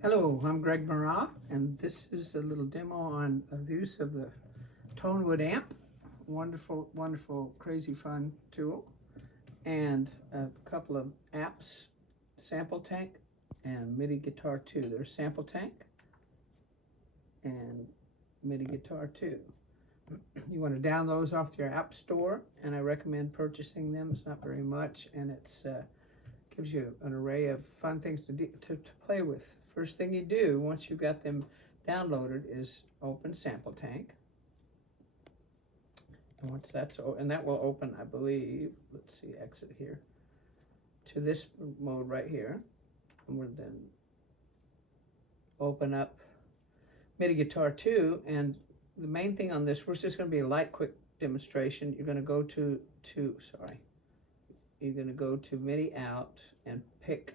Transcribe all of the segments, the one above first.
Hello, I'm Greg Marat, and this is a little demo on the use of the ToneWoodAmp. Wonderful, wonderful, crazy fun tool. And a couple of apps, SampleTank and Midi Guitar 2. There's SampleTank and Midi Guitar 2. You want to download those off your app store, and I recommend purchasing them. It's not very much, and it's gives you an array of fun things to play with. First thing you do once you've got them downloaded is open SampleTank. And once that's and that will open, I believe, let's see, exit here, to this mode right here. And we'll then open up Midi Guitar 2, and the main thing on this, we're just going to be a light, quick demonstration. You're going to go you're going to go to MIDI out and pick.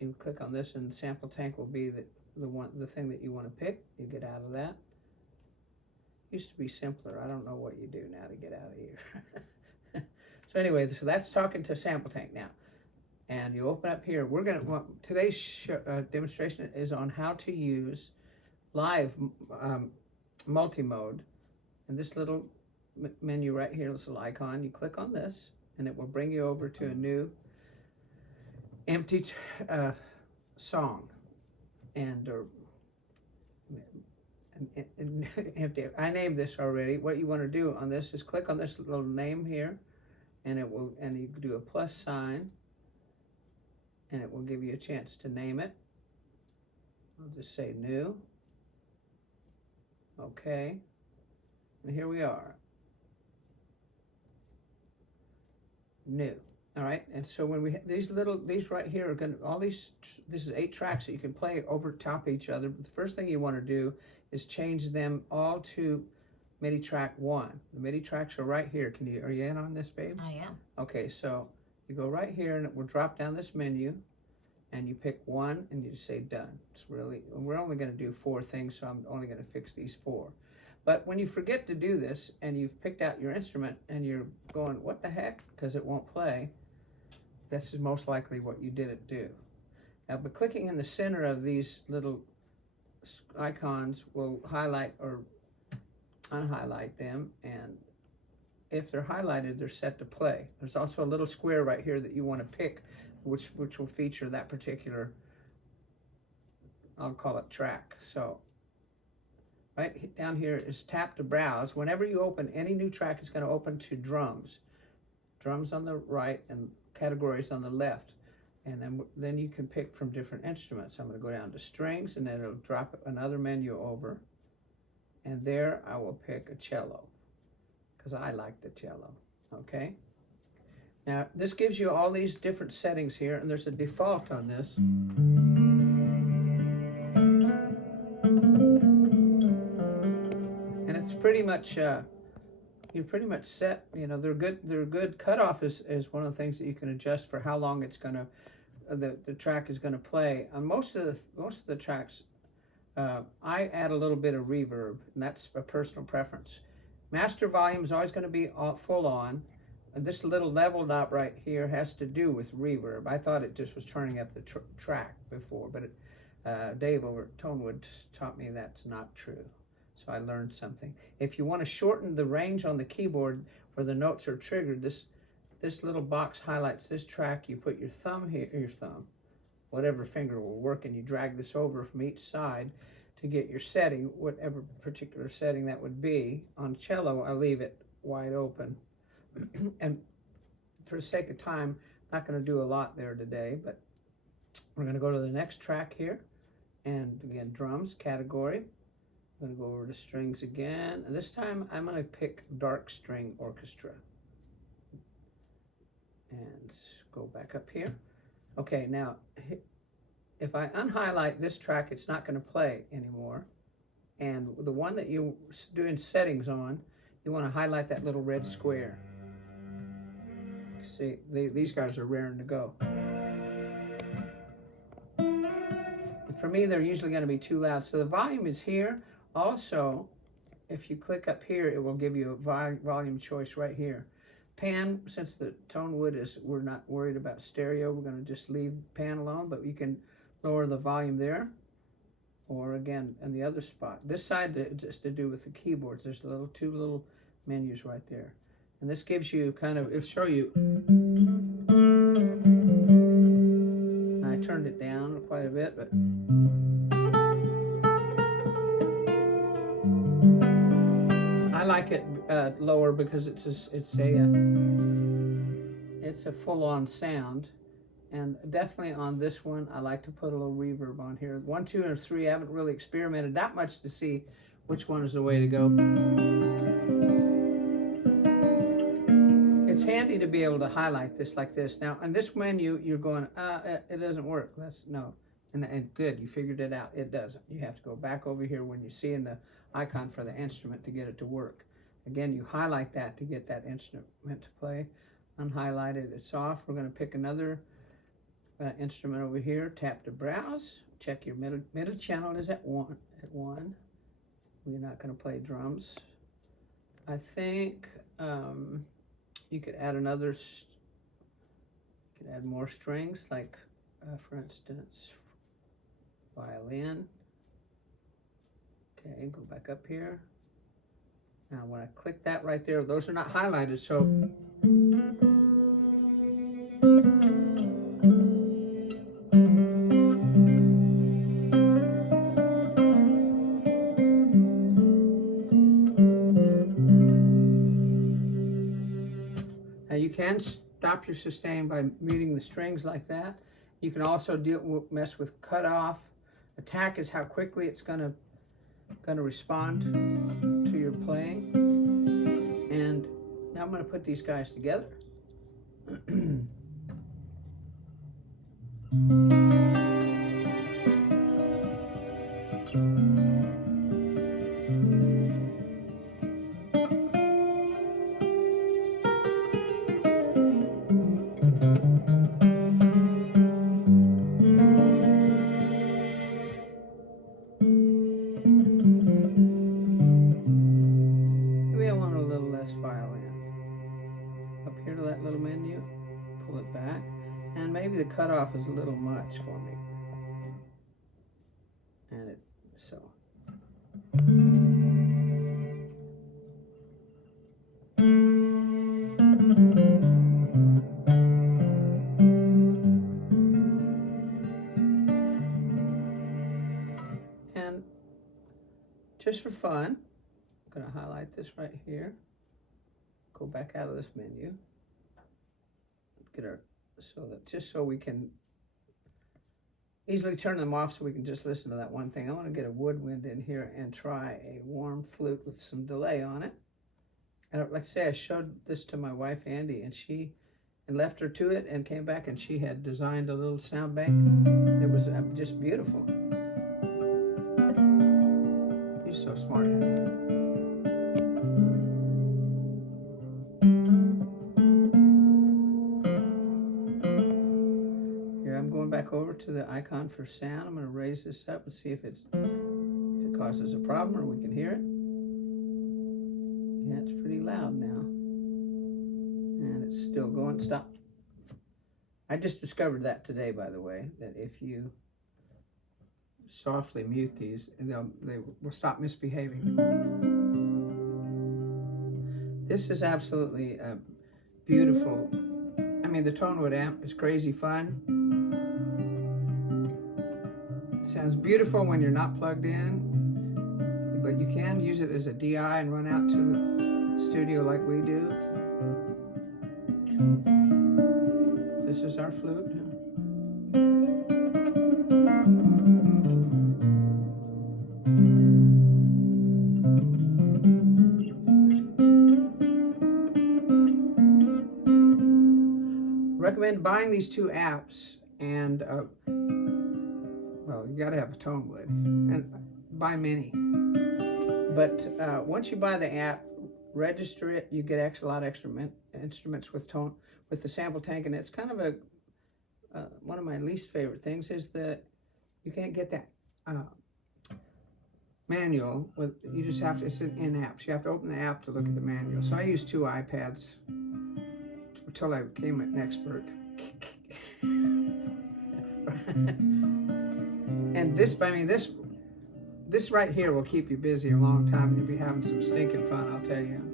You click on this, and SampleTank will be the thing that you want to pick. You get out of that. Used to be simpler. I don't know what you do now to get out of here. So anyway, so that's talking to SampleTank now. And you open up here. Today's demonstration is on how to use live multi-mode. And this little menu right here, this little icon, you click on this, and it will bring you over to a new empty song empty. I named this already. What you want to do on this is click on this little name here, and you can do a plus sign, and it will give you a chance to name it. I'll just say new. Okay, and here we are. New. All right, and so when we these right here are going to this is 8 tracks that you can play over top each other. But the first thing you want to do is change them all to MIDI track 1. The MIDI tracks are right here. Are you in on this, babe? I am. Okay, so you go right here, and it will drop down this menu, and you pick 1, and you just say done. We're only going to do 4 things, so I'm only going to fix these 4. But when you forget to do this, and you've picked out your instrument, and you're going, what the heck, because it won't play, this is most likely what you didn't do. Now, by clicking in the center of these little icons will highlight or unhighlight them, and if they're highlighted, they're set to play. There's also a little square right here that you want to pick, which will feature that particular, I'll call it track. So right down here is tap to browse. Whenever you open any new track, it's going to open to drums. Drums on the right and categories on the left. And then you can pick from different instruments. I'm going to go down to strings, and then it'll drop another menu over. And there I will pick a cello, because I like the cello. Okay? Now, this gives you all these different settings here, and there's a default on this. And it's pretty much, you're pretty much set. You know, they're good. Cutoff is one of the things that you can adjust for how long it's going to, the track is going to play. On most of the tracks, I add a little bit of reverb, and that's a personal preference. Master volume is always going to be full on. And this little level dot right here has to do with reverb. I thought it just was turning up the track before, but Dave over at ToneWood taught me that's not true. So I learned something. If you want to shorten the range on the keyboard where the notes are triggered, this little box highlights this track. You put your thumb here, whatever finger will work, and you drag this over from each side to get your setting, whatever particular setting that would be. On cello, I leave it wide open. And for the sake of time, I'm not going to do a lot there today, but we're going to go to the next track here. And again, drums, category. I'm going to go over to strings again, and this time I'm going to pick dark string orchestra. And go back up here. Okay, now, if I unhighlight this track, it's not going to play anymore. And the one that you're doing settings on, you want to highlight that little red square. See, these guys are raring to go. And for me, they're usually going to be too loud. So the volume is here. Also, if you click up here, it will give you a volume choice right here. pan, since the ToneWood is, we're not worried about stereo, we're going to just leave pan alone, but you can lower the volume there, or again in the other spot. This side is to do with the keyboards. There's two little menus right there, and this gives you kind of, it'll show you. I turned it down quite a bit, but I like it lower because it's a full-on sound. And definitely on this one, I like to put a little reverb on here. 1, 2, and 3, I haven't really experimented that much to see which one is the way to go. It's handy to be able to highlight this like this. Now, on this menu, you're going, it doesn't work. No. And good, you figured it out. It doesn't. You have to go back over here when you're seeing the icon for the instrument to get it to work. Again, you highlight that to get that instrument to play. Unhighlighted, it's off. We're going to pick another instrument over here. Tap to browse. Check your middle channel is at 1. We're not going to play drums. I think you could add add more strings, like for instance, violin. Okay, go back up here. Now when I click that right there, those are not highlighted, so now you can stop your sustain by muting the strings like that. You can also mess with cutoff. Attack is how quickly it's gonna respond to your playing. And now I'm gonna put these guys together. The cutoff is a little much for me, and so and just for fun, I'm going to highlight this right here, go back out of this menu, get our so we can easily turn them off so we can just listen to that one thing. I want to get a woodwind in here and try a warm flute with some delay on it. And like I say, I showed this to my wife Andy, and left her to it and came back, and she had designed a little sound bank. It was just beautiful. You're so smart, Andy. Over to the icon for sound. I'm going to raise this up and see if it causes a problem or we can hear it. Yeah, it's pretty loud now. And it's still going. Stop. I just discovered that today, by the way, that if you softly mute these, they will stop misbehaving. This is absolutely beautiful. I mean, the ToneWoodAmp is crazy fun. Sounds beautiful when you're not plugged in, but you can use it as a DI and run out to the studio like we do. This is our flute. Recommend buying these two apps, and well, you gotta have a ToneWood and buy many. But once you buy the app, register it, you get a lot of extra instruments with the SampleTank, and it's kind of one of my least favorite things is that you can't get that manual. You just have to. It's in apps. You have to open the app to look at the manual. So I use 2 iPads, till I became an expert. And this, I mean, this right here will keep you busy a long time, and you'll be having some stinking fun, I'll tell you.